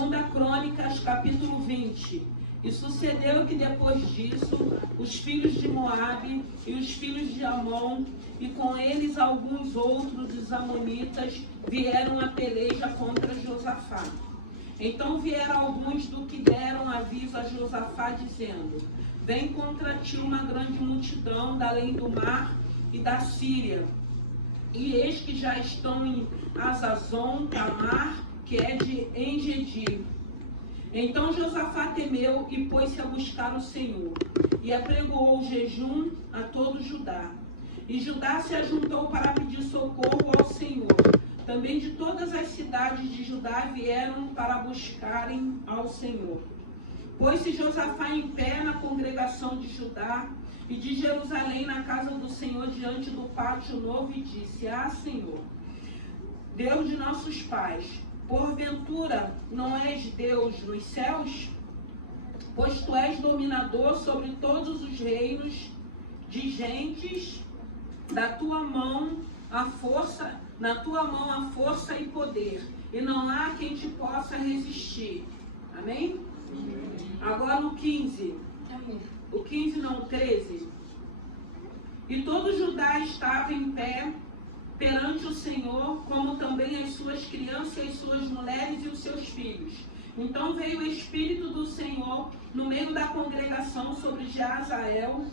Segunda Crônicas, capítulo 20. E sucedeu que depois disso, os filhos de Moabe e os filhos de Amon, e com eles alguns outros dos amonitas, vieram a peleja contra Josafá. Então vieram alguns do que deram aviso a Josafá, dizendo: vem contra ti uma grande multidão da além do mar e da Síria. E eis que já estão em Azazon, Tamar, que é de Engedi. Então Josafá temeu e pôs-se a buscar o Senhor, e apregoou o jejum a todo Judá. E Judá se ajuntou para pedir socorro ao Senhor. Também de todas as cidades de Judá vieram para buscarem ao Senhor. Pôs-se Josafá em pé na congregação de Judá e de Jerusalém na casa do Senhor diante do pátio novo e disse: Ah, Senhor, Deus de nossos pais, porventura não és Deus nos céus? Pois tu és dominador sobre todos os reinos de gentes, da tua mão a força, na tua mão a força e poder, e não há quem te possa resistir. Amém? Agora o 15. O 15 não, o 13. E todo Judá estava em pé perante o Senhor, como também as suas crianças, as suas mulheres e os seus filhos. Então veio o Espírito do Senhor no meio da congregação sobre Jazael,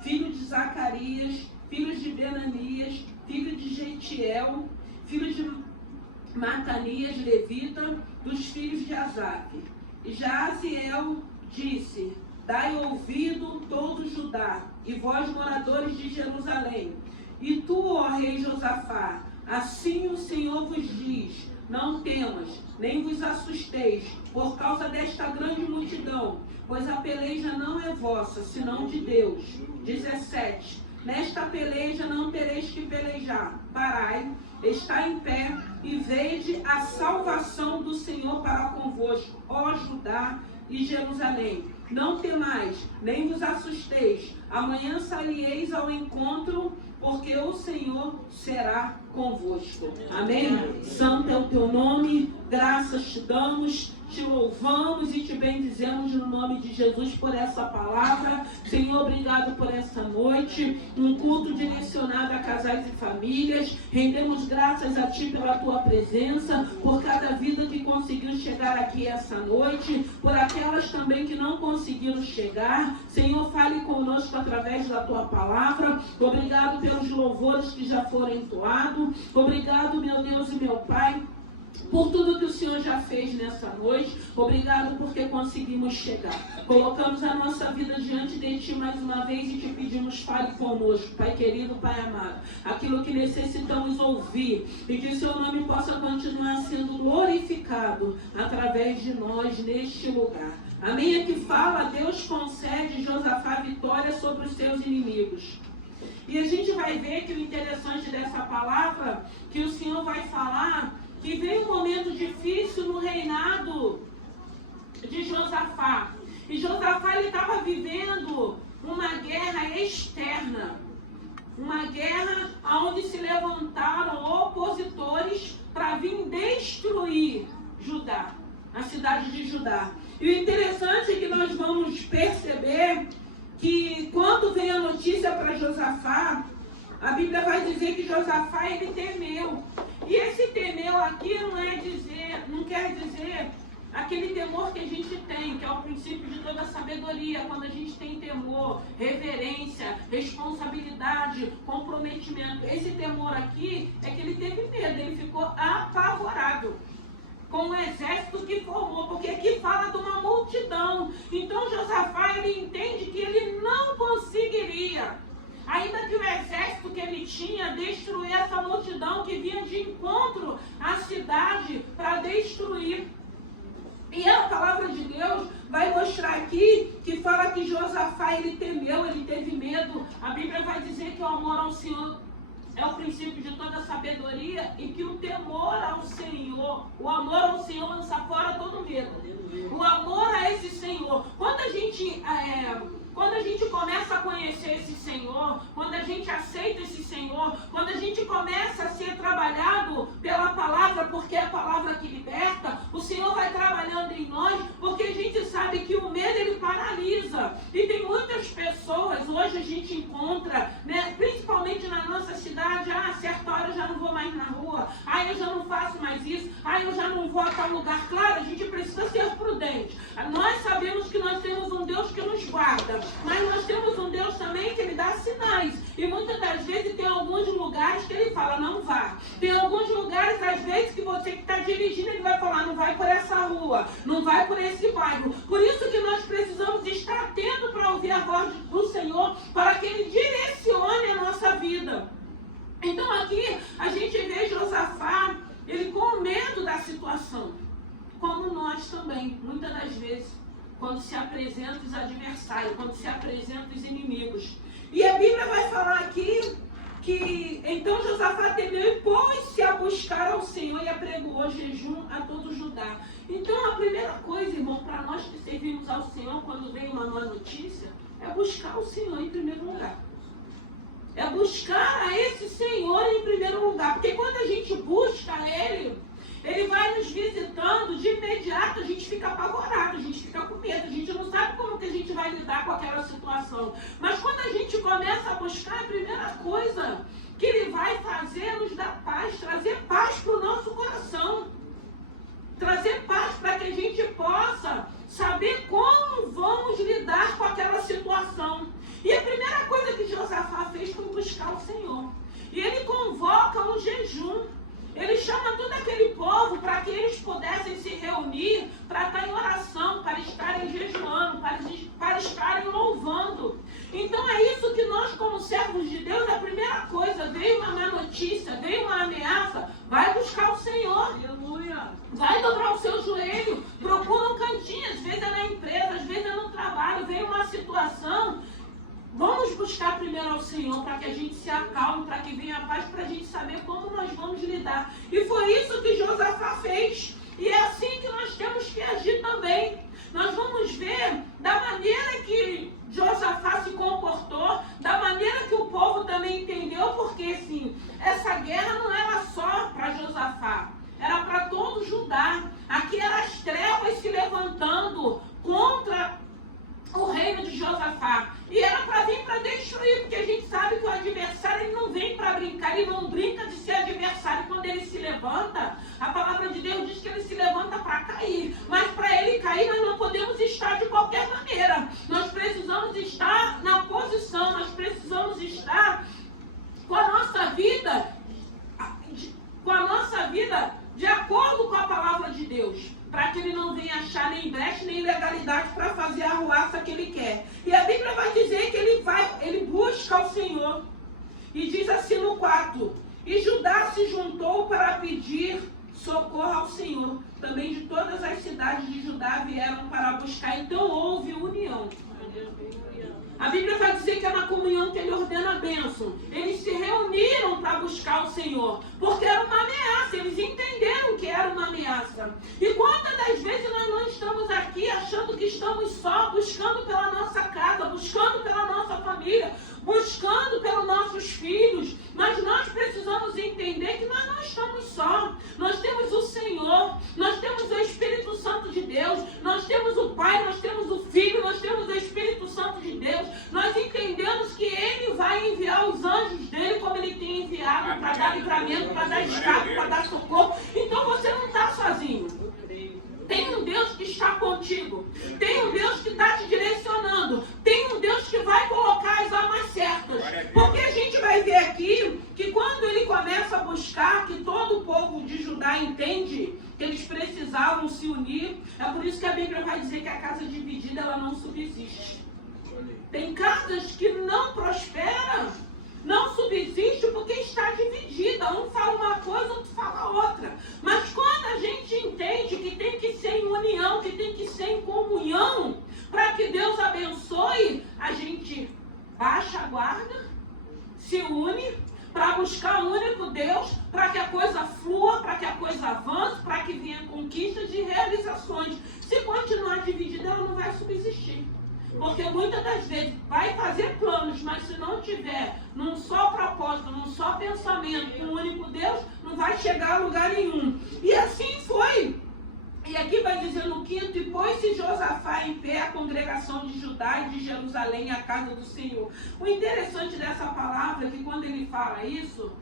filho de Zacarias, filho de Benanias, filho de Jeiel, filho de Matanias, levita, dos filhos de Asaf. E Jaziel disse: dai ouvido todo Judá, e vós moradores de Jerusalém. E tu, ó rei Josafá, assim o Senhor vos diz: não temas, nem vos assusteis, por causa desta grande multidão, pois a peleja não é vossa, senão de Deus. 17. Nesta peleja não tereis que pelejar. Parai, está em pé, e vede a salvação do Senhor para convosco, ó Judá e Jerusalém. Não temais, nem vos assusteis. Amanhã sairieis ao encontro, porque o Senhor será convosco. Amém? Santo é o teu nome, graças te damos, te louvamos e te bendizemos no nome de Jesus por essa palavra. Senhor, obrigado por essa noite, um culto direcionado a casais e famílias. Rendemos graças a ti pela tua presença, por cada vida que conseguiu chegar aqui essa noite, por aquelas também que não conseguiram chegar. Senhor, fale conosco através da tua palavra. Obrigado pelos louvores que já foram entoados. Obrigado, meu Deus e meu Pai, por tudo que o Senhor já fez nessa noite. Obrigado porque conseguimos chegar. Colocamos a nossa vida diante de ti mais uma vez e te pedimos: fale conosco, Pai querido, Pai amado, aquilo que necessitamos ouvir, e que o seu nome possa continuar sendo glorificado através de nós neste lugar. Amém? É que fala: Deus concede Josafá vitória sobre os seus inimigos. E a gente vai ver que o interessante dessa palavra, que o Senhor vai falar que veio um momento difícil no reinado de Josafá. E Josafá estava vivendo uma guerra externa. Uma guerra onde se levantaram opositores para vir destruir Judá, a cidade de Judá. E o interessante é que nós vamos perceber que quando vem a notícia para Josafá, a Bíblia vai dizer que Josafá ele temeu. E esse temeu aqui não quer dizer aquele temor que a gente tem, que é o princípio de toda sabedoria, quando a gente tem temor, reverência, responsabilidade, comprometimento. Esse temor aqui é que ele teve medo, ele ficou apavorado com o exército que formou, porque aqui fala de uma multidão. Então Josafá ele entende que ele não conseguiria, ainda que o exército que ele tinha, destruir essa multidão que vinha de encontro à cidade para destruir. E a palavra de Deus vai mostrar aqui que fala que Josafá ele temeu, ele teve medo. A Bíblia vai dizer que o amor ao Senhor é o princípio de toda sabedoria, e que o temor ao Senhor, o amor ao Senhor lança fora todo medo. O amor a esse Senhor. Quando a gente começa a conhecer esse Senhor, quando a gente aceita esse Senhor, quando a gente começa a ser trabalhado pela palavra, porque é a palavra que liberta, o Senhor vai trabalhando mais na rua. Ah, eu já não faço mais isso. Ah, eu já não vou a tal lugar. Claro, a gente precisa ser prudente. Nós sabemos que nós temos um Deus que nos guarda, mas nós temos um Deus também que Ele dá sinais. E muitas das vezes tem alguns lugares que Ele fala, não vá. Tem alguns lugares, às vezes, que você que está dirigindo, Ele vai falar, não vai por essa rua, não vai por esse bairro. Por isso que nós precisamos estar atentos para ouvir a voz do Senhor, para que Ele direcione a nossa vida. Então aqui a gente vê Josafá, ele com medo da situação, como nós também, muitas das vezes, quando se apresentam os adversários, quando se apresentam os inimigos. E a Bíblia vai falar aqui que então Josafá temeu e pôs-se a buscar ao Senhor e apregoou jejum a todo Judá. Então a primeira coisa, irmão, para nós que servimos ao Senhor quando vem uma má notícia, é buscar o Senhor em primeiro lugar. É buscar a esse Senhor em primeiro lugar. Porque quando a gente busca Ele, Ele vai nos visitando, de imediato a gente fica apavorado, a gente fica com medo, a gente não sabe como que a gente vai lidar com aquela situação. Mas quando a gente começa a buscar, a primeira coisa que Ele vai fazer é nos dar paz, trazer paz para o nosso coração. Trazer paz para que a gente possa saber como vamos lidar com aquela situação. E a primeira coisa que Josafá fez foi buscar o Senhor. E ele convoca um jejum. Ele chama todo aquele povo para que eles pudessem se reunir, para estar em oração, para estarem jejuando, para estarem louvando. Então é isso que nós, como servos de Deus, a primeira coisa, veio uma má notícia, veio uma ameaça, vai buscar o Senhor. Aleluia. Vai dobrar o seu joelho, procura um cantinho, às vezes é na empresa, às vezes é no trabalho, veio uma situação. Vamos buscar primeiro ao Senhor para que a gente se acalme, para que venha a paz, para a gente saber como nós vamos lidar. E foi isso que Josafá fez. E é assim que nós temos que agir também. Nós vamos ver da maneira que Josafá se comportou, da maneira que o povo também entendeu, porque assim, essa guerra não era só para Josafá, era para todo Judá. Aqui eram as trevas se levantando contra o reino de Josafá. E era para vir para destruir, porque a gente sabe que o adversário ele não vem para brincar, ele não brinca de ser adversário. Quando ele se levanta, a palavra de Deus diz que ele se levanta para cair. Mas para ele cair, nós não podemos estar de qualquer maneira. Nós precisamos estar na posição, nós precisamos estar com a nossa vida, de acordo com a palavra de Deus, para que ele não venha achar nem brecha, nem ilegalidade para fazer a arruaça que ele quer. E a Bíblia vai dizer que ele busca o Senhor. E diz assim no 4, e Judá se juntou para pedir socorro ao Senhor. Também de todas as cidades de Judá vieram para buscar. Então houve união. A Bíblia vai dizer que é na comunhão que ele ordena a bênção. Eles se reuniram para buscar o Senhor, porque era uma ameaça, eles entenderam que era uma ameaça. E quantas das vezes nós não estamos aqui achando que estamos só, buscando pela nossa casa, buscando pela nossa família, buscando pelos nossos filhos, mas nós precisamos entender que nós não estamos só. Nós temos o Senhor, nós temos o Espírito Santo de Deus, nós temos o Pai, nós temos o Filho, nós temos o Espírito Santo de Deus. Nós entendemos que Ele vai enviar os anjos dele como Ele tem enviado para dar livramento, para dar escape, para dar socorro. Então você não está sozinho. Tem um Deus que está contigo. Tem um Deus que está te direcionando. Tem um Deus que vai colocar as armas certas. Porque a gente vai ver aqui que quando ele começa a buscar, que todo o povo de Judá entende que eles precisavam se unir. É por isso que a Bíblia vai dizer que a casa dividida ela não subsiste. Tem casas que não prosperam, não subsiste porque está dividida. Um fala uma coisa, outro fala outra. Mas quando a gente entende que tem que ser em união, que tem que ser em comunhão, para que Deus abençoe, a gente baixa a guarda, se une para buscar o único Deus, para que a coisa flua, para que a coisa avance, para que venha conquistas e realizações. Se continuar dividida, ela não vai subsistir. Porque muitas das vezes vai fazer planos, mas se não tiver num só propósito, num só pensamento, com um único Deus, não vai chegar a lugar nenhum. E assim foi. E aqui vai dizer no 5, e pôs-se Josafá em pé a congregação de Judá e de Jerusalém, a casa do Senhor. O interessante dessa palavra é que quando ele fala isso,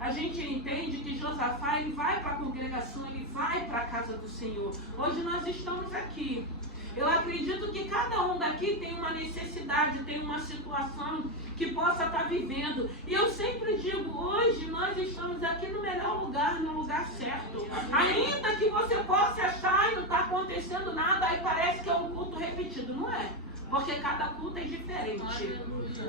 a gente entende que Josafá, ele vai para a congregação, ele vai para a casa do Senhor. Hoje nós estamos aqui. Eu acredito que cada um daqui tem uma necessidade, tem uma situação que possa estar vivendo. E eu sempre digo, hoje nós estamos aqui no melhor lugar, no lugar certo. Ainda que você possa achar e não está acontecendo nada, aí parece que é um culto repetido. Não é. Porque cada culto é diferente.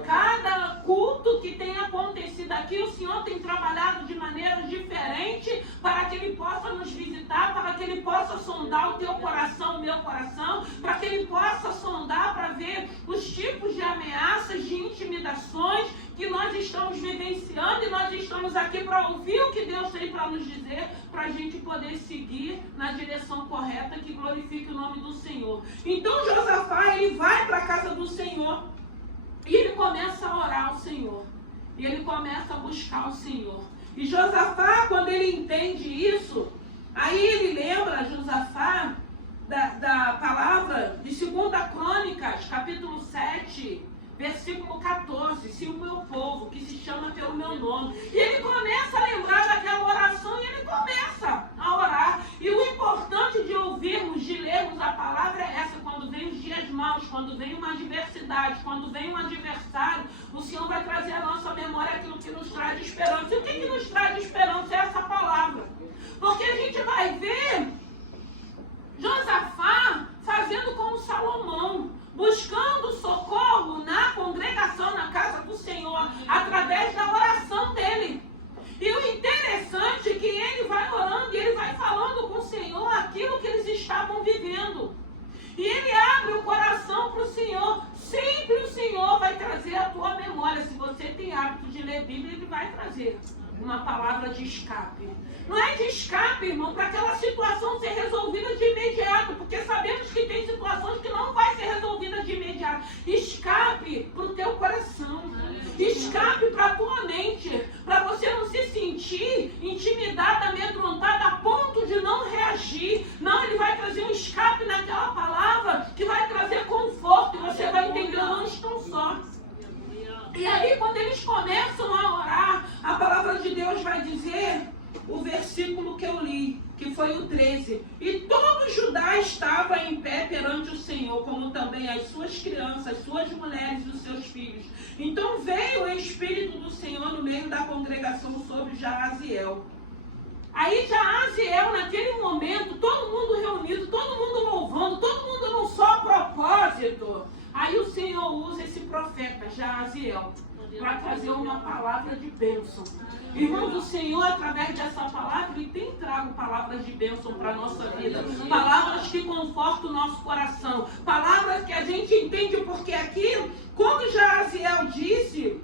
Cada culto que tem acontecido aqui, o Senhor tem trabalhado de maneira diferente para que Ele possa nos visitar, para que Ele possa sondar o teu coração, o meu coração, para que Ele possa sondar para ver os tipos de ameaças, de intimidações que nós estamos vivenciando, e nós estamos aqui para ouvir o que Deus tem para nos dizer, para a gente poder seguir na direção correta que glorifique o nome do Senhor. Então Josafá, ele vai para a casa do Senhor e ele começa a orar ao Senhor, e ele começa a buscar o Senhor. E Josafá, quando ele entende isso, aí ele lembra, Josafá, da palavra de 2 Crônicas, capítulo 7, versículo 14, se o meu povo, que se chama pelo meu nome. E ele começa a lembrar daquela oração e ele começa a orar. E o importante de ouvirmos, de lermos a palavra é essa: quando vem os dias maus, quando vem uma adversidade, quando vem um adversário, o Senhor vai trazer à nossa memória aquilo que nos traz esperança. E o que nos traz esperança é essa palavra. Porque a gente vai ver Josafá fazendo como Salomão, buscando socorro na congregação, na casa do Senhor, através da oração dele. E o interessante é que ele vai orando e ele vai falando com o Senhor aquilo que eles estavam vivendo. E ele abre o coração para o Senhor. Sempre o Senhor vai trazer a tua memória. Se você tem hábito de ler Bíblia, ele vai trazer uma palavra de escape. Não é de escape, irmão, para aquela situação ser resolvida de imediato, porque sabemos que tem situações que não vai ser resolvida de imediato. Escape para o teu coração. Escape para a tua mente, para você não se sentir intimidada, amedrontada, a ponto de não reagir. Não, ele vai trazer um escape naquela palavra que vai trazer conforto, e você vai entender, eu não estou só. E aí, quando eles começam a orar, a palavra de Deus vai dizer, o versículo que eu li, que foi o 13. E todo Judá estava em pé perante o Senhor, como também as suas crianças, as suas mulheres e os seus filhos. Então veio o Espírito do Senhor no meio da congregação sobre Jaaziel. Aí Jaaziel, naquele momento, todo mundo reunido, todo mundo louvando, todo mundo num só propósito. Aí o Senhor usa esse profeta, Jaaziel, para trazer uma palavra de bênção. Irmãos, o Senhor, através dessa palavra, Ele tem trago palavras de bênção para a nossa vida. Palavras que confortam o nosso coração. Palavras que a gente entende, porque aqui, quando Jaaziel disse,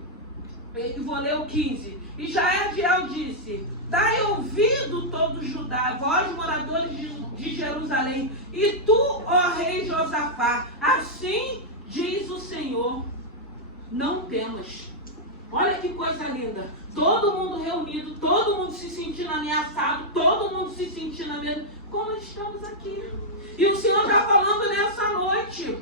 e vou ler o 15, e Jaaziel disse: dai ouvido todo Judá, vós moradores de Jerusalém, e tu, ó rei Josafá, assim diz o Senhor, não temas. Olha que coisa linda. Todo mundo reunido, todo mundo se sentindo ameaçado, todo mundo se sentindo ameaçado, como estamos aqui. E o Senhor está falando nessa noite.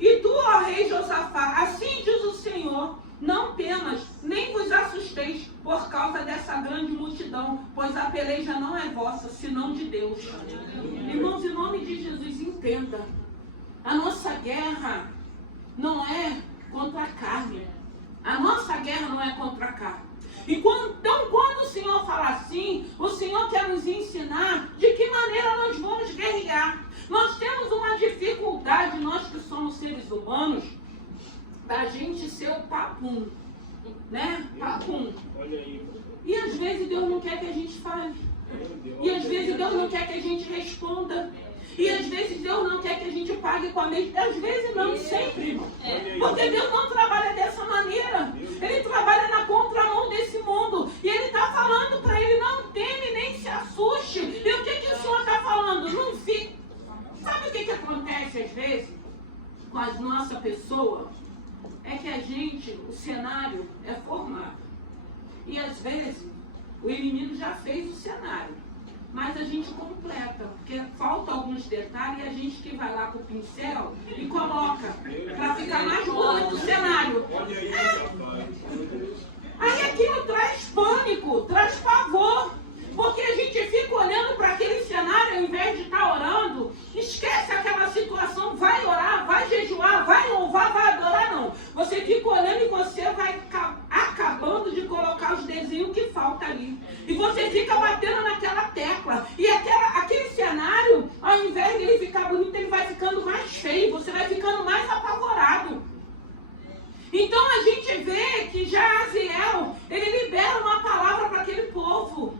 E tu, ó rei Josafá, assim diz o Senhor, não temas, nem vos assusteis por causa dessa grande multidão, pois a peleja não é vossa, senão de Deus. Irmãos, em nome de Jesus, entenda. A nossa guerra não é contra a carne. A nossa guerra não é contra a carne. Então, quando o Senhor fala assim, o Senhor quer nos ensinar de que maneira nós vamos guerrear. Nós temos uma dificuldade, nós que somos seres humanos, da gente ser o papum, né? Papum. E às vezes Deus não quer que a gente fale. E às vezes Deus não quer que a gente responda. E às vezes Deus não quer que a gente pague com a mesma. Às vezes não, sempre, irmão. Porque Deus não trabalha dessa maneira. Ele trabalha na contramão desse mundo. E Ele está falando para ele: não teme nem se assuste. E o que o Senhor está falando? Não fique. Sabe o que acontece às vezes com a nossa pessoa? É que a gente, o cenário é formado. E às vezes o inimigo já fez o cenário. Mas a gente completa, porque falta alguns detalhes e a gente que vai lá com o pincel e coloca para ficar mais bonito o cenário. Aí aquilo traz pânico, traz pavor. Porque a gente fica olhando para aquele cenário, ao invés de estar orando, esquece aquela situação, vai orar, vai jejuar, vai louvar, vai adorar, não. Você fica olhando e você vai acabando de colocar os desenhos que falta ali. E você fica batendo naquela tecla. E aquele cenário, ao invés de ele ficar bonito, ele vai ficando mais feio, você vai ficando mais apavorado. Então a gente vê que Jaziel, ele libera uma palavra para aquele povo.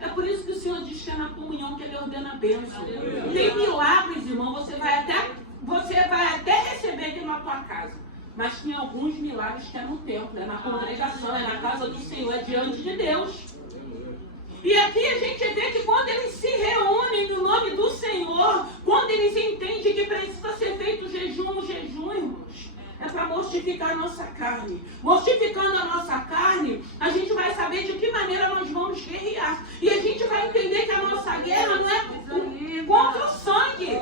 É por isso que o Senhor diz que é na comunhão que Ele ordena a bênção. Tem milagres, irmão, você vai até receber aqui na tua casa. Mas tem alguns milagres que é no templo, é na congregação, é na casa do Senhor, é diante de Deus. E aqui a gente vê que quando eles se reúnem no nome do Senhor, quando eles entendem que precisa ser feito jejum, irmãos, é para mortificar a nossa carne. Mortificando a nossa carne, a gente vai saber de que maneira nós vamos guerrear. E a gente vai entender que a nossa guerra não é contra o sangue,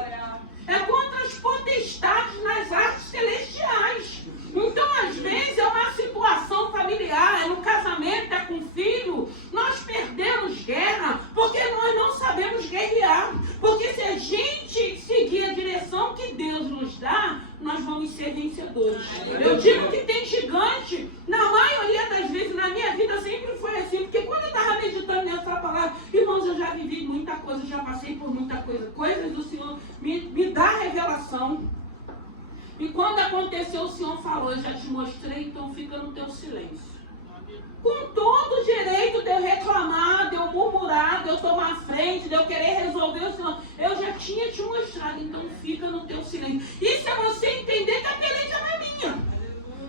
é contra as potestades nas artes celestiais. Então, às vezes, é uma situação familiar, é no casamento, é com o filho. Nós perdemos guerra porque nós não sabemos guerrear. Porque se a gente seguir a direção que Deus nos dá, nós vamos ser vencedores. Eu digo que tem gigante, na maioria das vezes, na minha vida sempre foi assim. Porque quando eu estava meditando nessa palavra, irmãos, eu já vivi muita coisa, já passei por muita coisa. Coisas do Senhor me dá revelação. E quando aconteceu, o Senhor falou, eu já te mostrei, então fica no teu silêncio. Com todo o direito de eu reclamar, de eu murmurar, de eu tomar frente, de eu querer resolver, o Senhor, eu já tinha te mostrado, então fica no teu silêncio. Isso é você entender que a peleja não é minha.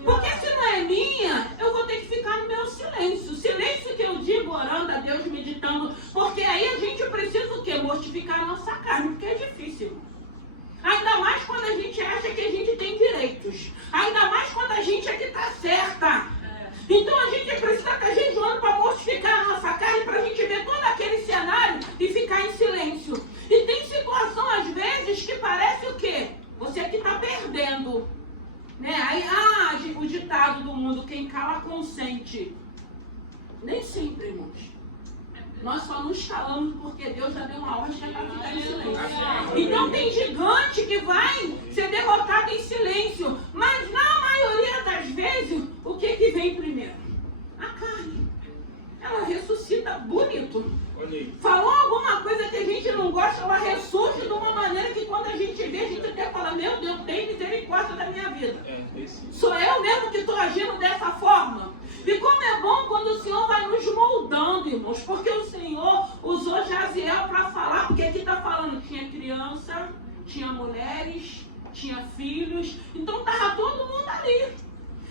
Porque se não é minha, eu vou ter que ficar no meu silêncio. Silêncio que eu digo, orando a Deus, meditando, porque aí a gente precisa o quê? Mortificar a nossa carne, porque é difícil. Ainda mais quando a gente acha que a gente tem direitos. Ainda mais quando a gente é que está certa. Então a gente precisa estar jejuando para mortificar a nossa carne, para a gente ver todo aquele cenário e ficar em silêncio. E tem situação às vezes que parece o quê? Você que está perdendo. Né? Aí, o ditado do mundo, quem cala consente. Nem sempre, irmãos. Nós só nos calamos porque Deus já deu uma ordem para ficar em silêncio. Então tem gigante que vai ser derrotado em silêncio. Mas na maioria das vezes, o que vem primeiro? A carne. Ela ressuscita bonito. Falou alguma coisa que a gente não gosta, ela ressurge de uma maneira que quando a gente vê, a gente até fala, meu Deus, tem misericórdia da minha vida. Sou eu mesmo que estou agindo dessa forma. E como é bom quando o Senhor vai nos moldando, irmãos, porque o Senhor usou Jaziel para falar, porque aqui está falando, tinha criança, tinha mulheres, tinha filhos, então estava todo mundo ali.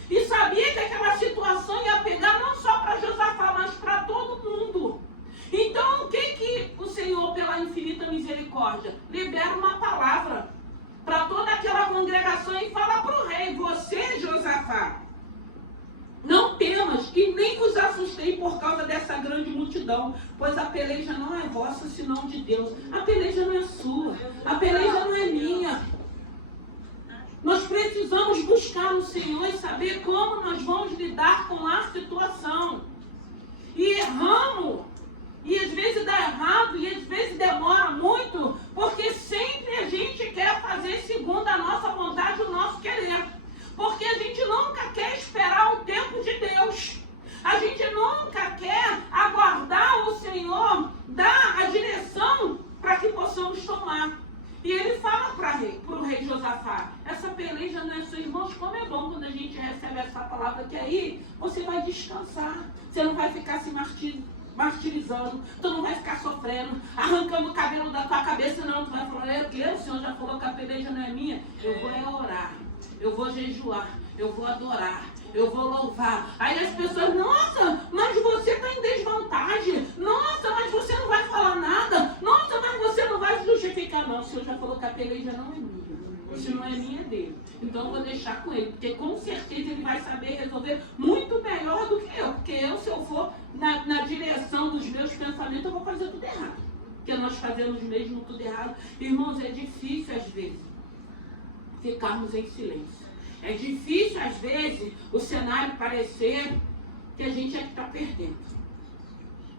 E sabia que aquela situação ia pegar não só para Josafá, mas para todo mundo. Então o que o Senhor, pela infinita misericórdia, libera uma palavra para toda aquela congregação e fala para o rei, você, Josafá, não temas e nem vos assustei por causa dessa grande multidão, pois a peleja não é vossa, senão de Deus. A peleja não é sua, a peleja não é minha. Nós precisamos buscar no Senhor e saber como nós vamos lidar com a situação. E erramos, e às vezes dá errado, e às vezes demora muito, porque sempre a gente quer fazer segundo a nossa vontade, o nosso querer. Porque a gente nunca quer esperar o tempo de Deus. A gente nunca quer aguardar o Senhor dar a direção para que possamos tomar. E ele fala para o rei Josafá, essa peleja não é sua. Irmãos, como é bom quando a gente recebe essa palavra, que aí você vai descansar. Você não vai ficar se martirizando, tu não vai ficar sofrendo, arrancando o cabelo da tua cabeça, não. Tu vai falar, o Senhor já falou que a peleja não é minha. Eu vou orar. Eu vou jejuar, eu vou adorar, eu vou louvar. Aí as pessoas, nossa, mas você está em desvantagem. Nossa, mas você não vai falar nada. Nossa, mas você não vai justificar. Não, o Senhor já falou que a peleja não é minha. Se não é minha, é dele. Então eu vou deixar com ele, porque com certeza ele vai saber resolver muito melhor do que eu. Porque eu, se eu for na direção dos meus pensamentos, eu vou fazer tudo errado. Porque nós fazemos mesmo tudo errado. Irmãos, é difícil às vezes ficarmos em silêncio. É difícil às vezes o cenário parecer que a gente é que está perdendo.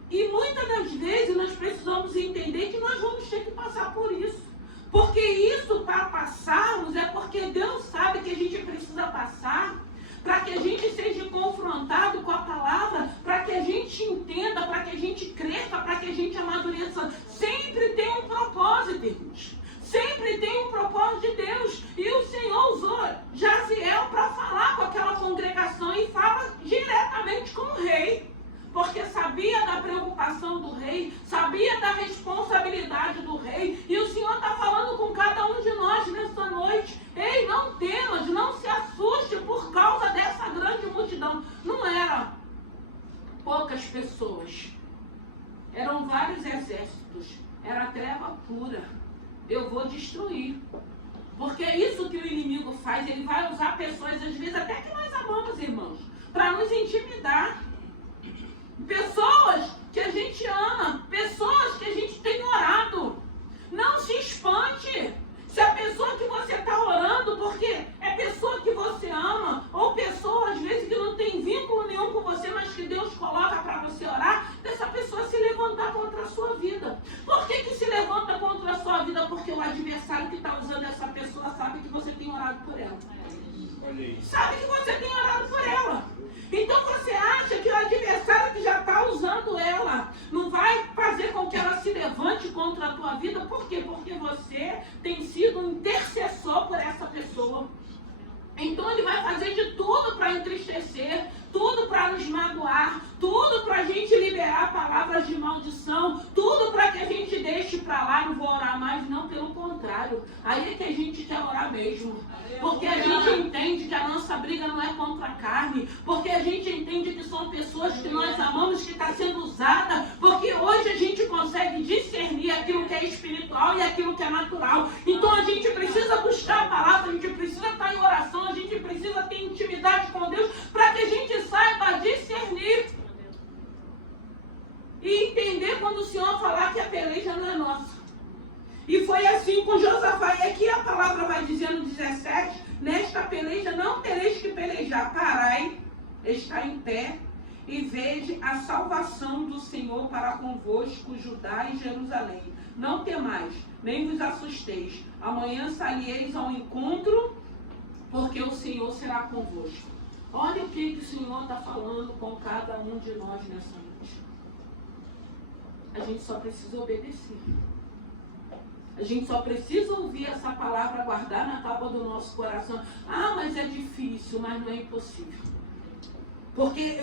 E muitas das vezes nós precisamos entender que nós vamos ter que passar por isso. Porque isso, para passarmos, é porque Deus sabe que a gente precisa passar, para que a gente seja confrontado com a palavra, para que a gente entenda, para que a gente cresça, para que a gente amadureça. Sempre tem um propósito, irmãos. Sempre tem um propósito de Deus. E o Senhor usou Jaziel para falar com aquela congregação e fala diretamente com o rei. Porque sabia da preocupação do rei, sabia da responsabilidade do rei. E o Senhor está falando com cada um de nós nessa noite. Ei, não temas, não se assuste por causa dessa grande multidão. Não eram poucas pessoas. Eram vários exércitos. Era treva pura. Eu vou destruir. Porque é isso que o inimigo faz. Ele vai usar pessoas, às vezes até que nós amamos, irmãos, para nos intimidar. Pessoas que a gente ama, pessoas que a gente tem orado. Não se espante. Se a pessoa que você está orando, porque é pessoa que você ama, ou pessoa às vezes que não tem vínculo nenhum com você, mas que Deus coloca para você orar, dessa pessoa se levantar contra a sua vida. Por que se levanta contra a sua vida? Porque o adversário que está usando essa pessoa sabe que você tem orado por ela. Sabe que você tem orado por ela. Então você acha que o adversário que já está usando ela não vai fazer com que ela se levante contra a tua vida? Por quê? Porque você tem sido um intercessor por essa pessoa. Então ele vai fazer de tudo para entristecer, tudo para nos magoar, tudo para a gente liberar palavras de maldição, tudo para que a gente deixe para lá, não vou orar mais, não, pelo contrário. Aí é que a gente quer orar mesmo. Porque a gente entende que a nossa briga não é contra a carne, porque a gente entende que são pessoas que nós amamos, que está sendo usada, porque hoje a gente consegue discernir aquilo que é espiritual e aquilo que é natural. Então a gente precisa buscar a palavra, a gente precisa estar em oração, a gente precisa ter intimidade com Deus, para que a gente saiba discernir e entender quando o Senhor falar que a peleja não é nossa. E foi assim com Josafá. E aqui a palavra vai dizer no 17, nesta peleja não tereis que pelejar, parai, está em pé, e vede a salvação do Senhor para convosco, Judá e Jerusalém. Não temais, nem vos assusteis. Amanhã salieis ao encontro, porque o Senhor será convosco. Olha o que o Senhor está falando com cada um de nós nessa noite. A gente só precisa obedecer. A gente só precisa ouvir essa palavra, guardar na tábua do nosso coração. Ah, mas é difícil, mas não é impossível. Porque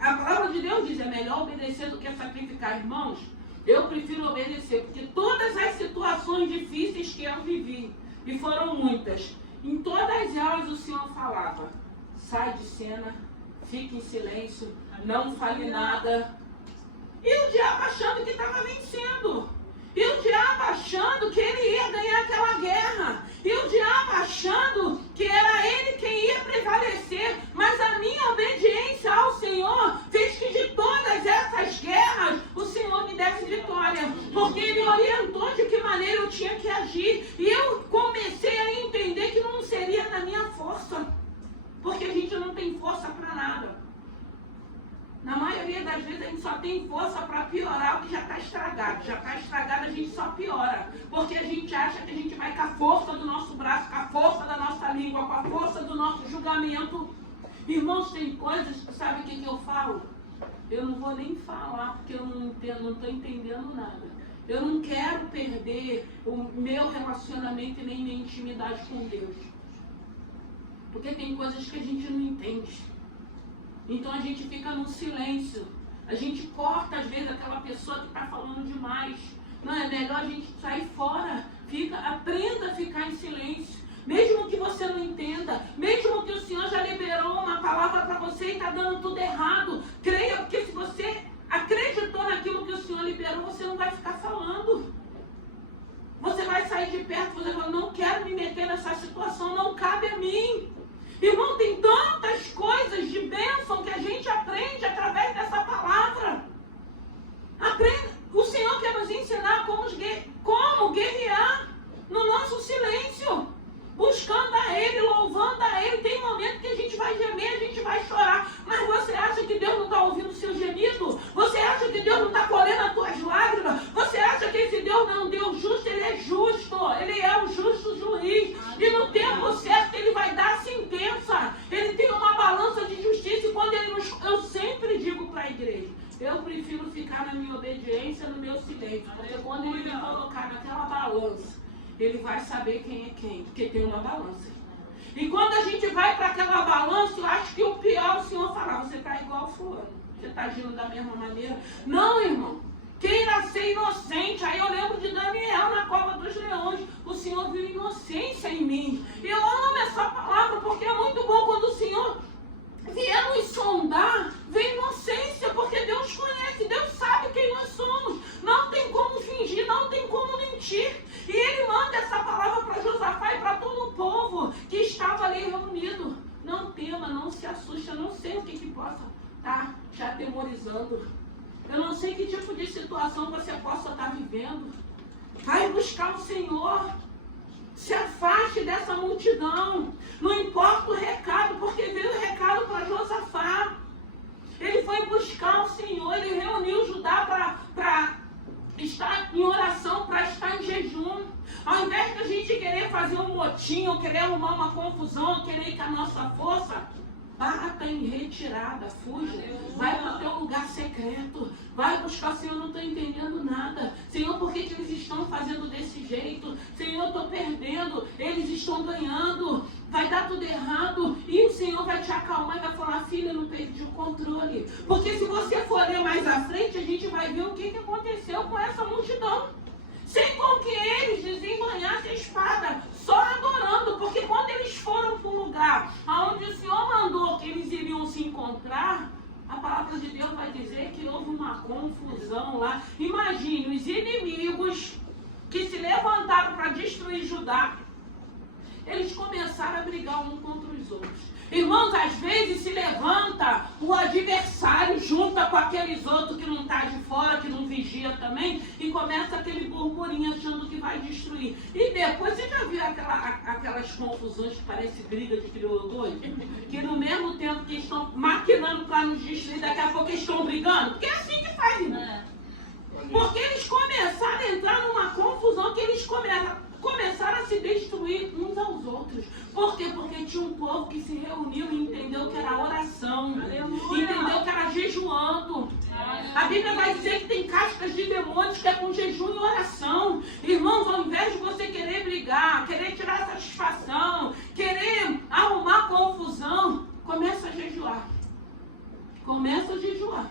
a palavra de Deus diz, é melhor obedecer do que sacrificar. Irmãos, eu prefiro obedecer, porque todas as situações difíceis que eu vivi, e foram muitas, em todas elas o Senhor falava, sai de cena, fique em silêncio, não fale nada. E o diabo achando que estava vencendo. E o diabo achando que ele ia ganhar aquela guerra. E o diabo achando que era ele quem ia prevalecer. Mas a minha obediência ao Senhor fez que de todas essas guerras o Senhor me desse vitória. Porque ele orientou de que maneira eu tinha que agir. E eu comecei a entender que não seria na minha força. Porque a gente não tem força para nada. Na maioria das vezes a gente só tem força para piorar o que já está estragado. Já está estragado, a gente só piora. Porque a gente acha que a gente vai com a força do nosso braço, com a força da nossa língua, com a força do nosso julgamento. Irmãos, tem coisas, sabe o que eu falo? Eu não vou nem falar porque eu não estou entendendo nada. Eu não quero perder o meu relacionamento e nem minha intimidade com Deus. Porque tem coisas que a gente não entende. Então a gente fica no silêncio. A gente corta às vezes aquela pessoa que está falando demais. Não é melhor a gente sair fora. Aprenda a ficar em silêncio. Mesmo que você não entenda. Mesmo que o Senhor já liberou uma palavra para você e está dando tudo errado. Creia, porque se você acreditou naquilo que o Senhor liberou, você não vai ficar falando. Você vai sair de perto, você vai, não quero me meter nessa situação, não cabe a mim. Irmão, tem tantas coisas de bênção que a gente aprende através dessa palavra. O Senhor quer nos ensinar como guerrear no nosso silêncio, buscando a Ele, louvando a Ele. Tem momento que a gente vai gemer, a gente vai chorar, mas você acha que Deus não ele vai saber quem é quem, porque tem uma balança. E quando a gente vai para aquela balança, eu acho que o pior, o Senhor falar, você está igual fulano, você está agindo da mesma maneira. Não, irmão, queira ser inocente. Aí eu lembro de Daniel na cova dos leões, o Senhor viu inocência em mim. Eu amo essa palavra, porque é muito bom quando o Senhor vier nos sondar, vem inocência, porque Deus conhece, Deus sabe quem nós somos. Não tem como fingir, não tem como mentir. E Ele manda essa palavra para Josafá e para todo o povo que estava ali reunido. Não tema, não se assuste, eu não sei o que possa estar te atemorizando. Eu não sei que tipo de situação você possa estar vivendo. Vai buscar o Senhor. Se afaste dessa multidão. Não importa o recado, porque veio o recado para Josafá. Ele foi buscar o Senhor, ele reuniu Judá para estar em oração, para estar em jejum. Ao invés de a gente querer fazer um motim, ou querer arrumar uma confusão, ou querer ir com a nossa força, bata em retirada, fuja. Vai para o teu lugar secreto. Vai buscar, Senhor, eu não estou entendendo nada. Senhor, por que eles estão fazendo desse jeito? Senhor, eu estou perdendo. Eles estão ganhando. Vai dar tudo errado. E o Senhor vai te acalmar e vai falar, filha, eu não perdi o controle. Porque se você for ler mais à frente, a gente vai ver o que aconteceu com essa multidão. Sem com que eles desembanhassem a espada, só adorando, porque quando eles foram para um lugar onde o Senhor mandou que eles iriam se encontrar, a palavra de Deus vai dizer que houve uma confusão lá. Imagine, os inimigos que se levantaram para destruir Judá, eles começaram a brigar um contra os outros. Irmãos, às vezes se levanta o adversário, junta com aqueles outros que não está de fora, que não vigia também, e começa aquele burburinho achando que vai destruir. E depois, você já viu aquelas confusões que parece briga de crioulo doido? Que no mesmo tempo que estão maquinando para nos destruir, daqui a pouco eles estão brigando? Porque é assim que faz, irmão. Porque eles começaram a entrar numa confusão que eles começaram a se destruir uns aos outros. Por quê? Porque tinha um povo que se reuniu e entendeu que era oração. Aleluia. Entendeu que era jejuando. A Bíblia vai dizer que tem cascas de demônios que é com jejum e oração. Irmãos, ao invés de você querer brigar, querer tirar satisfação, querer arrumar confusão, começa a jejuar. Começa a jejuar.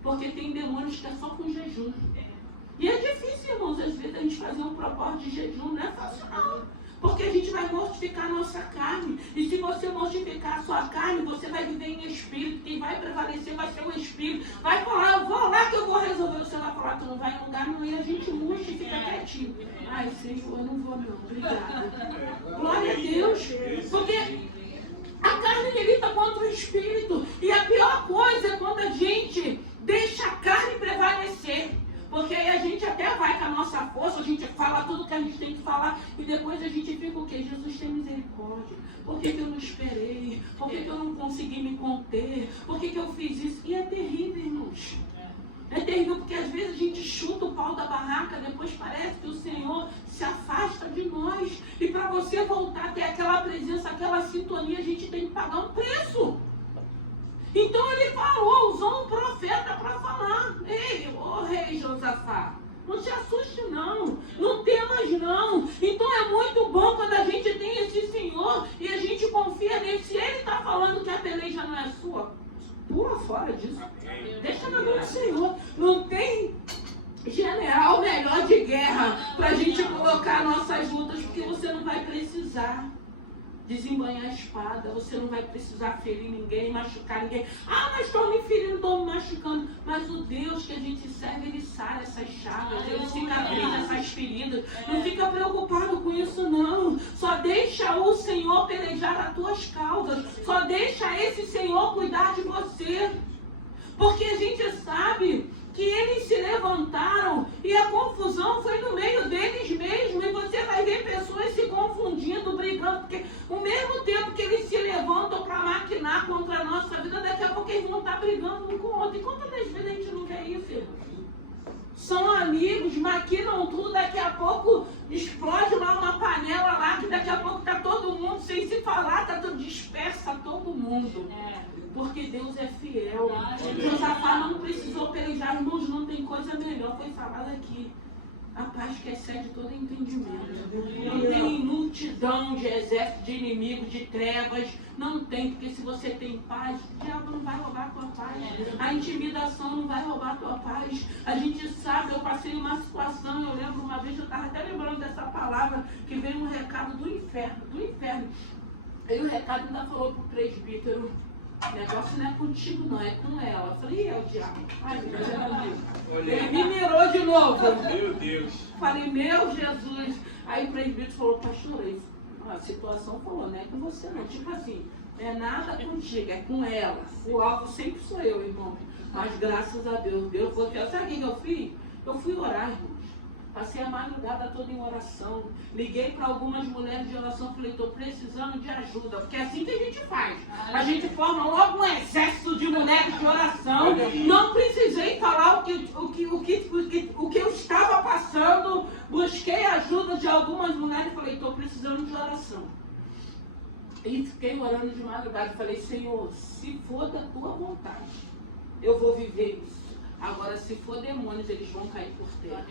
Porque tem demônios que é só com jejum. E é difícil, irmãos, às vezes a gente fazer um propósito de jejum, não é fácil não. Porque a gente vai mortificar a nossa carne. E se você mortificar a sua carne, você vai viver em espírito. Quem vai prevalecer vai ser o espírito. Vai falar, eu vou lá que eu vou resolver. Você vai falar, tu não vai em lugar nenhum. E a gente murcha e fica quietinho. Ai, Senhor, eu não vou não. Obrigada. Glória a Deus. Porque a carne milita contra o espírito. E a pior coisa é quando a gente deixa a carne prevalecer. Porque aí a gente até vai com a nossa força, a gente fala tudo que a gente tem que falar e depois a gente fica o quê? Jesus tem misericórdia. Por que eu não esperei? Por que eu não consegui me conter? Por que eu fiz isso? E é terrível, irmãos. É terrível porque às vezes a gente chuta o pau da barraca, depois parece que o Senhor se afasta de nós. E para você voltar a ter aquela presença, aquela sintonia, a gente tem que pagar um preço. Então ele falou, usou um profeta para falar. Ei, ô rei Josafá, não se assuste não, não temas não. Então é muito bom quando a gente tem esse Senhor e a gente confia nele. Se ele está falando que a peleja não é sua, pula fora disso. Deixa na mão do Senhor. Não tem general melhor de guerra para a gente colocar nossas lutas, porque você não vai precisar desembanhar a espada, você não vai precisar ferir ninguém, machucar ninguém. Ah, mas estão me ferindo, estão me machucando. Mas o Deus que a gente serve, Ele sara essas chagas, Ele cicatriza essas feridas. Não fica preocupado com isso não. Só deixa o Senhor pelejar as tuas causas. Só deixa esse Senhor cuidar de você. Porque a gente sabe que eles se levantaram e a confusão foi no meio deles mesmo. E você vai ver pessoas se confundindo, brigando, porque ao mesmo tempo que eles se levantam para maquinar contra a nossa vida, daqui a pouco eles vão estar brigando um com o outro. E quantas vezes a gente não vê isso, irmão? São amigos, maquinam tudo, daqui a pouco explode lá uma panela lá, que daqui a pouco está todo mundo sem se falar, está tudo dispersa todo mundo. Porque Deus é fiel. Josafá não precisou pelejar, irmãos, não tem coisa melhor, foi falado aqui. A paz que excede todo entendimento. Não tem multidão de exército de inimigos, de trevas. Não tem, porque se você tem paz, o diabo não vai roubar a tua paz. A intimidação não vai roubar a tua paz. A gente sabe, eu passei uma situação, eu lembro uma vez, eu estava até lembrando dessa palavra, que veio um recado do inferno, do inferno. Aí o recado ainda falou pro presbítero: o negócio não é contigo não, é com ela. Eu falei: e é o diabo? Ai, meu Deus. Ele me mirou de novo. Meu Deus. Falei: meu Jesus. Aí o presbítero falou: pastor, a situação falou, não é com você não. Tipo assim, não é nada contigo, é com ela. O alvo sempre sou eu, irmão. Mas graças a Deus, Deus foi fiel. Sabe o que eu fiz? Eu fui orar, irmãos. Passei a madrugada toda em oração. Liguei para algumas mulheres de oração. Falei: estou precisando de ajuda. Porque é assim que a gente faz. A gente forma logo um exército de mulheres de oração. Não precisei falar o que eu estava passando. Busquei a ajuda de algumas mulheres. Falei: estou precisando de oração. E fiquei orando de madrugada. Falei: Senhor, se for da tua vontade, eu vou viver isso. Agora, se for demônios, eles vão cair por terra.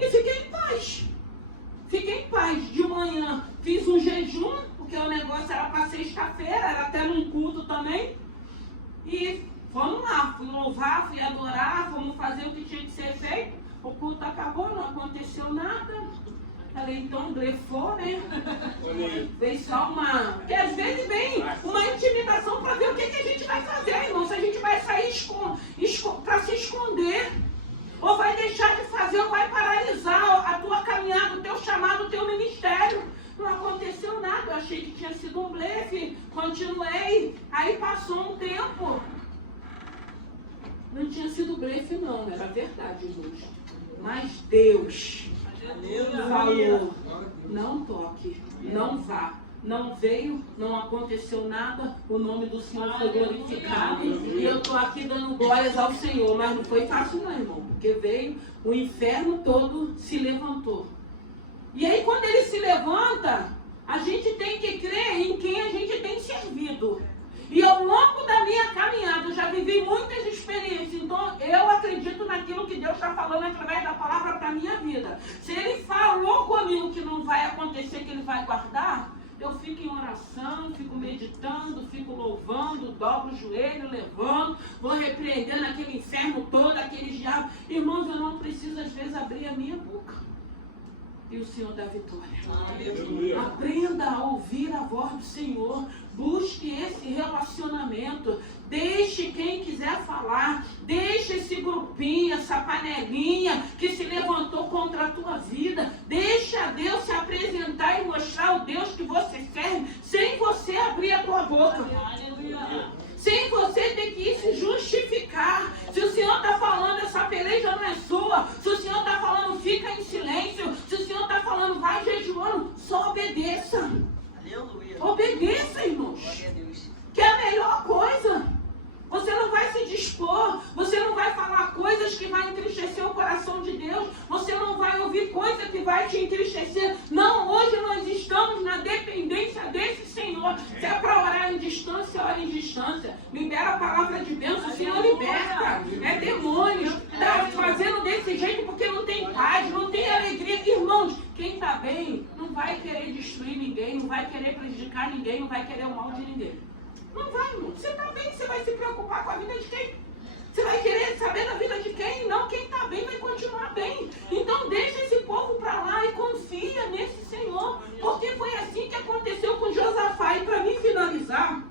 E fiquei em paz. Fiquei em paz. De manhã fiz um jejum, porque o negócio era para sexta-feira, era até num culto também. E vamos lá, fui louvar, fui adorar, vamos fazer o que tinha que ser feito. O culto acabou, não aconteceu nada. Falei: então blefou, né? Veio só uma... Porque às vezes vem uma intimidação para ver o que a gente vai fazer, irmão. Se a gente vai sair para se esconder, ou vai deixar de fazer, ou vai paralisar a tua caminhada, o teu chamado, o teu ministério. Não aconteceu nada, eu achei que tinha sido um blefe, continuei, aí passou um tempo. Não tinha sido blefe não, era verdade, irmãos. Mas Deus falou: não toque, não vá. Não veio, não aconteceu nada, o nome do Senhor foi glorificado e eu estou aqui dando glórias ao Senhor, mas não foi fácil não, irmão, porque veio, o inferno todo se levantou. E aí quando ele se levanta, a gente tem que crer em quem a gente tem servido. E ao longo da minha caminhada, eu já vivi muitas experiências, então eu acredito naquilo que Deus está falando através da palavra para a minha vida. Se Ele falou comigo que não vai acontecer, que Ele vai guardar, eu fico em oração, fico meditando, fico louvando, dobro o joelho, levanto, vou repreendendo aquele inferno todo, aquele diabo. Irmãos, eu não preciso às vezes abrir a minha boca. E o Senhor dá vitória. Aleluia. Aprenda a ouvir a voz do Senhor. Busque esse relacionamento. Deixe quem quiser falar. Deixe esse grupinho, essa panelinha que se levantou contra a tua vida. Deixa Deus se apresentar e mostrar o Deus que você serve, sem você abrir a tua boca. Aleluia. Sem você ter que ir se justificar. Se o Senhor está falando, essa peleja não é sua. Se o Senhor está falando, fica em silêncio. Se o Senhor está falando, vai jejuando, só obedeça. Aleluia. Obedeça, irmãos. Glória a Deus. Que é a melhor coisa. Você não vai se dispor, você não vai falar coisas que vai entristecer o coração de Deus, você não vai ouvir coisa que vai te entristecer. Não, hoje nós estamos na dependência desse Senhor. Se é para orar em distância, ora em distância. Libera a palavra de bênção, o Senhor liberta. É demônios. Está fazendo desse jeito porque não tem paz, não tem alegria. Irmãos, quem está bem não vai querer destruir ninguém, não vai querer prejudicar ninguém, não vai querer o mal de ninguém. Não vai, irmão. Você está bem, você vai se preocupar com a vida de quem? Você vai querer saber da vida de quem? Não, quem está bem vai continuar bem. Então deixa esse povo para lá e confia nesse Senhor. Porque foi assim que aconteceu com Josafá. E para mim finalizar,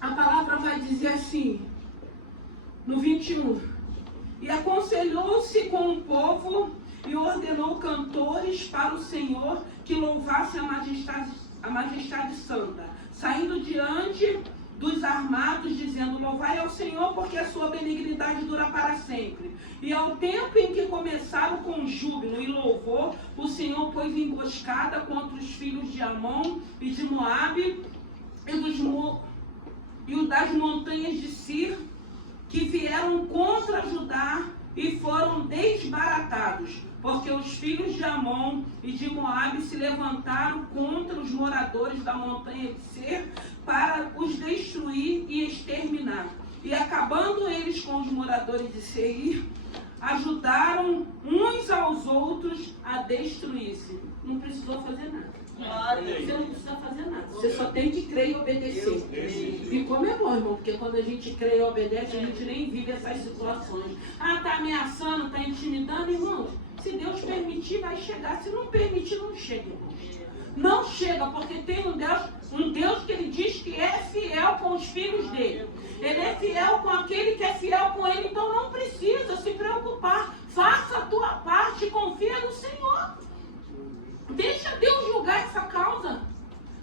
a palavra vai dizer assim, no 21. E aconselhou-se com o povo e ordenou cantores para o Senhor que louvassem a majestade santa, saindo diante dos armados, dizendo: louvai ao Senhor, porque a sua benignidade dura para sempre. E ao tempo em que começaram com júbilo e louvor, o Senhor pôs emboscada contra os filhos de Amon e de Moabe e das montanhas de Sir, que vieram contra Judá e foram desbaratados, porque os filhos de Amon e de Moabe se levantaram contra os moradores da montanha de Ser para os destruir e exterminar. E acabando eles com os moradores de Seir, ajudaram uns aos outros a destruir-se. Não precisou fazer nada. Você não precisa fazer nada. Você só tem que crer e obedecer. E como é bom, irmão, porque quando a gente crê e obedece, a gente nem vive essas situações. Está ameaçando, está intimidando, irmãos. Se Deus permitir, vai chegar. Se não permitir, não chega, irmãos. Não chega, porque tem um Deus que ele diz que é fiel com os filhos dele. Ele é fiel com aquele que é fiel com ele. Então não precisa se preocupar. Faça a tua parte e confia no Senhor. Deixa Deus julgar essa causa.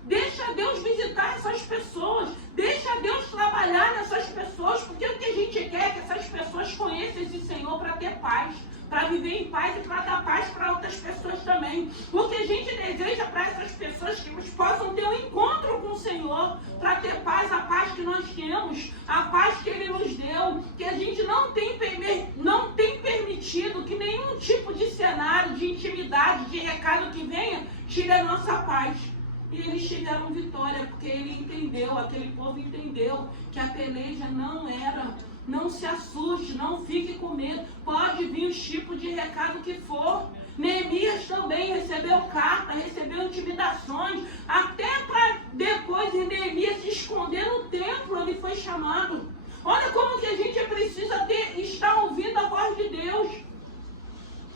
Deixa Deus visitar essas pessoas. Deixa Deus trabalhar nessas pessoas. Porque o que a gente quer é que essas pessoas conheçam esse Senhor para ter paz. Para viver em paz e para dar paz para outras pessoas também. O que a gente deseja para essas pessoas que eles possam ter um encontro com o Senhor, para ter paz, a paz que nós temos, a paz que Ele nos deu, que a gente não tem permitido que nenhum tipo de cenário, de intimidade, de recado que venha, tire a nossa paz. E eles tiveram vitória, porque ele entendeu, aquele povo entendeu que a peleja não era... Não se assuste, não fique com medo. Pode vir os tipos de recado que for. Neemias também recebeu carta, recebeu intimidações. Até para depois de Neemias se esconder no templo, ele foi chamado. Olha como que a gente precisa estar ouvindo a voz de Deus.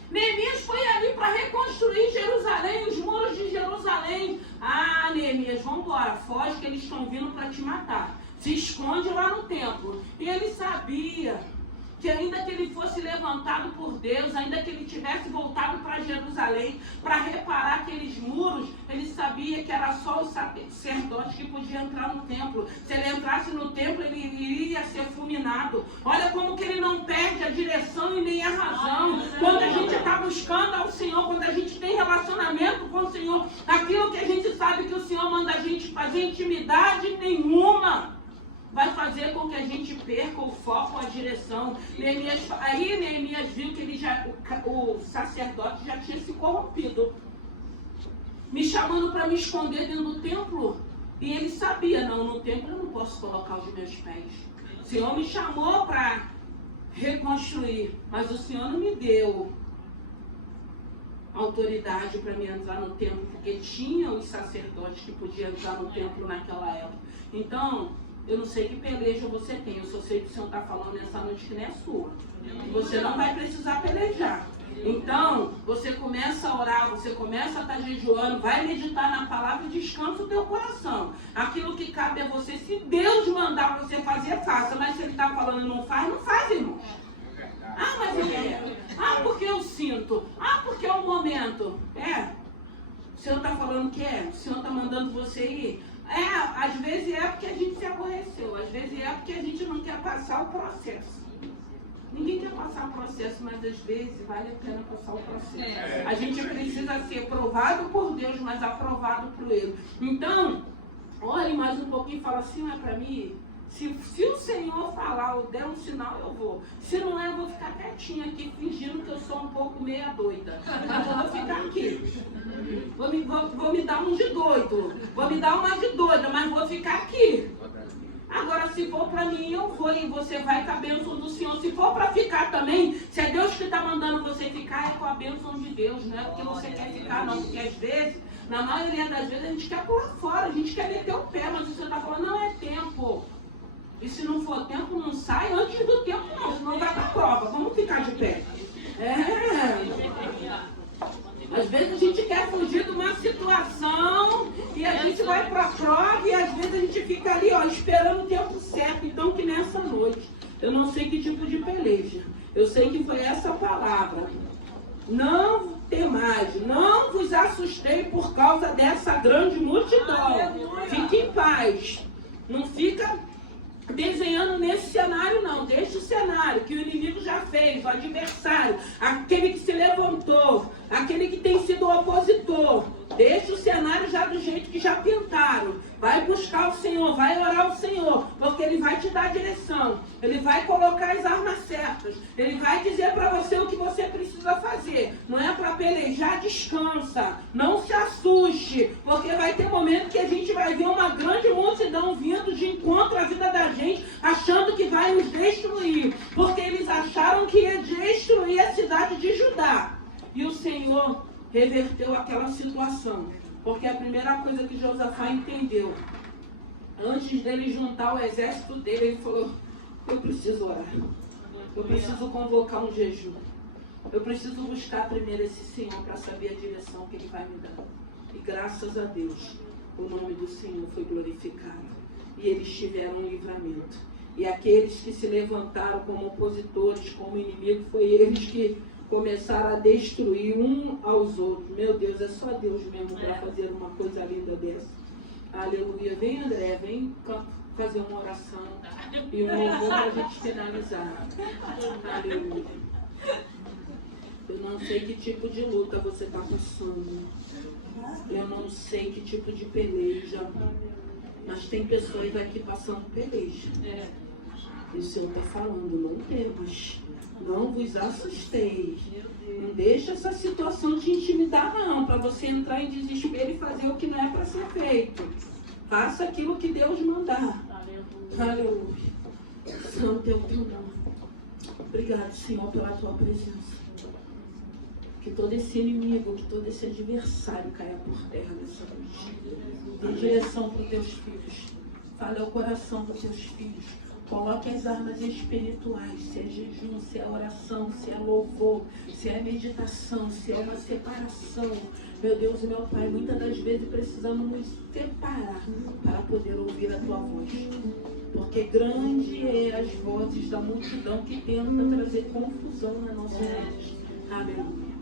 Neemias foi ali para reconstruir Jerusalém, os muros de Jerusalém. Ah, Neemias, vamos embora, foge que eles estão vindo para te matar. Se esconde lá no templo. E ele sabia que ainda que ele fosse levantado por Deus, ainda que ele tivesse voltado para Jerusalém para reparar aqueles muros, ele sabia que era só o sacerdote que podia entrar no templo. Se ele entrasse no templo, ele iria ser fulminado. Olha como que ele não perde a direção e nem a razão. Quando a gente está buscando ao Senhor, quando a gente tem relacionamento com o Senhor, aquilo que a gente sabe que o Senhor manda a gente fazer, intimidade nenhuma vai fazer com que a gente perca o foco, a direção. Neemias viu que o sacerdote já tinha se corrompido, me chamando para me esconder dentro do templo. E ele sabia, não, no templo eu não posso colocar os meus pés. O Senhor me chamou para reconstruir, mas o Senhor não me deu autoridade para me entrar no templo, porque tinha os sacerdotes que podiam entrar no templo naquela época. Então, eu não sei que peleja você tem, eu só sei que o Senhor está falando nessa noite que não é sua. E você não vai precisar pelejar. Então, você começa a orar, você começa a estar jejuando, vai meditar na palavra e descansa o teu coração. Aquilo que cabe a você, se Deus mandar você fazer, faça. Mas se Ele está falando não faz, irmão. Ah, mas eu quero. Ah, porque eu sinto. Ah, porque é o momento. O Senhor está falando que o Senhor está mandando você ir. Às vezes é porque a gente se aborreceu, às vezes é porque a gente não quer passar o processo. Ninguém quer passar o processo, mas às vezes vale a pena passar o processo. A gente precisa ser provado por Deus, mas aprovado por Ele. Então, olhe mais um pouquinho e fala assim, não é para mim? Se o Senhor falar ou der um sinal, eu vou. Se não é, eu vou ficar quietinha aqui, fingindo que eu sou um pouco meia doida. Mas eu vou ficar aqui. Vou me dar um de doido. Vou me dar uma de doida, mas vou ficar aqui. Agora, se for para mim, eu vou e você vai com a bênção do Senhor. Se for para ficar também, se é Deus que está mandando você ficar, é com a bênção de Deus. Não é porque você quer ficar, não. Porque às vezes, na maioria das vezes, a gente quer pular fora, a gente quer meter o pé, mas o Senhor está falando, não é tempo. E se não for tempo, não sai antes do tempo, não. Senão vai para a prova. Vamos ficar de pé. Às vezes a gente quer fugir de uma situação e a gente vai para a prova e às vezes a gente fica ali, esperando o tempo certo. Então, que nessa noite, eu não sei que tipo de peleja. Eu sei que foi essa palavra. Não temais, não vos assustei por causa dessa grande multidão. Fique em paz. Não fica desenhando nesse cenário, não. Deixa o cenário que o inimigo já fez, o adversário, aquele que se levantou, aquele que tem sido o opositor. Deixa o cenário já do jeito que já pintaram. Vai buscar o Senhor, vai orar ao Senhor, porque Ele vai te dar direção. Ele vai colocar as armas certas. Ele vai dizer para você o que você precisa fazer. Não é para pelejar, descansa. Não se assuste, porque vai ter momento que a gente vai ver uma grande multidão vindo de encontro à vida da gente, achando que vai nos destruir. Porque eles acharam que ia destruir Senhor reverteu aquela situação. Porque a primeira coisa que Josafá entendeu, antes dele juntar o exército dele, ele falou: eu preciso orar. Eu preciso convocar um jejum. Eu preciso buscar primeiro esse Senhor para saber a direção que Ele vai me dar. E graças a Deus, o nome do Senhor foi glorificado. E eles tiveram um livramento. E aqueles que se levantaram como opositores, como inimigos, foi eles que começaram a destruir um aos outros. Meu Deus, é só Deus mesmo para fazer uma coisa linda dessa. Aleluia. Vem, André, vem fazer uma oração e um louvor para a gente finalizar. Aleluia. Eu não sei que tipo de luta você está passando. Eu não sei que tipo de peleja. Mas tem pessoas aqui passando peleja. E o Senhor está falando: não temas. Não vos assusteis. Não deixa essa situação te intimidar, não, para você entrar em desespero e fazer o que não é para ser feito. Faça aquilo que Deus mandar. Aleluia. Santo é o teu nome. Obrigado, Senhor, pela tua presença. Que todo esse inimigo, que todo esse adversário caia por terra nessa noite. Dê direção para os teus filhos. Fale ao coração dos teus filhos. Coloque as armas espirituais, se é jejum, se é oração, se é louvor, se é meditação, se é uma separação. Meu Deus e meu Pai, muitas das vezes precisamos nos separar para poder ouvir a Tua voz. Porque grande é as vozes da multidão que tenta trazer confusão na nossa mente. Aleluia.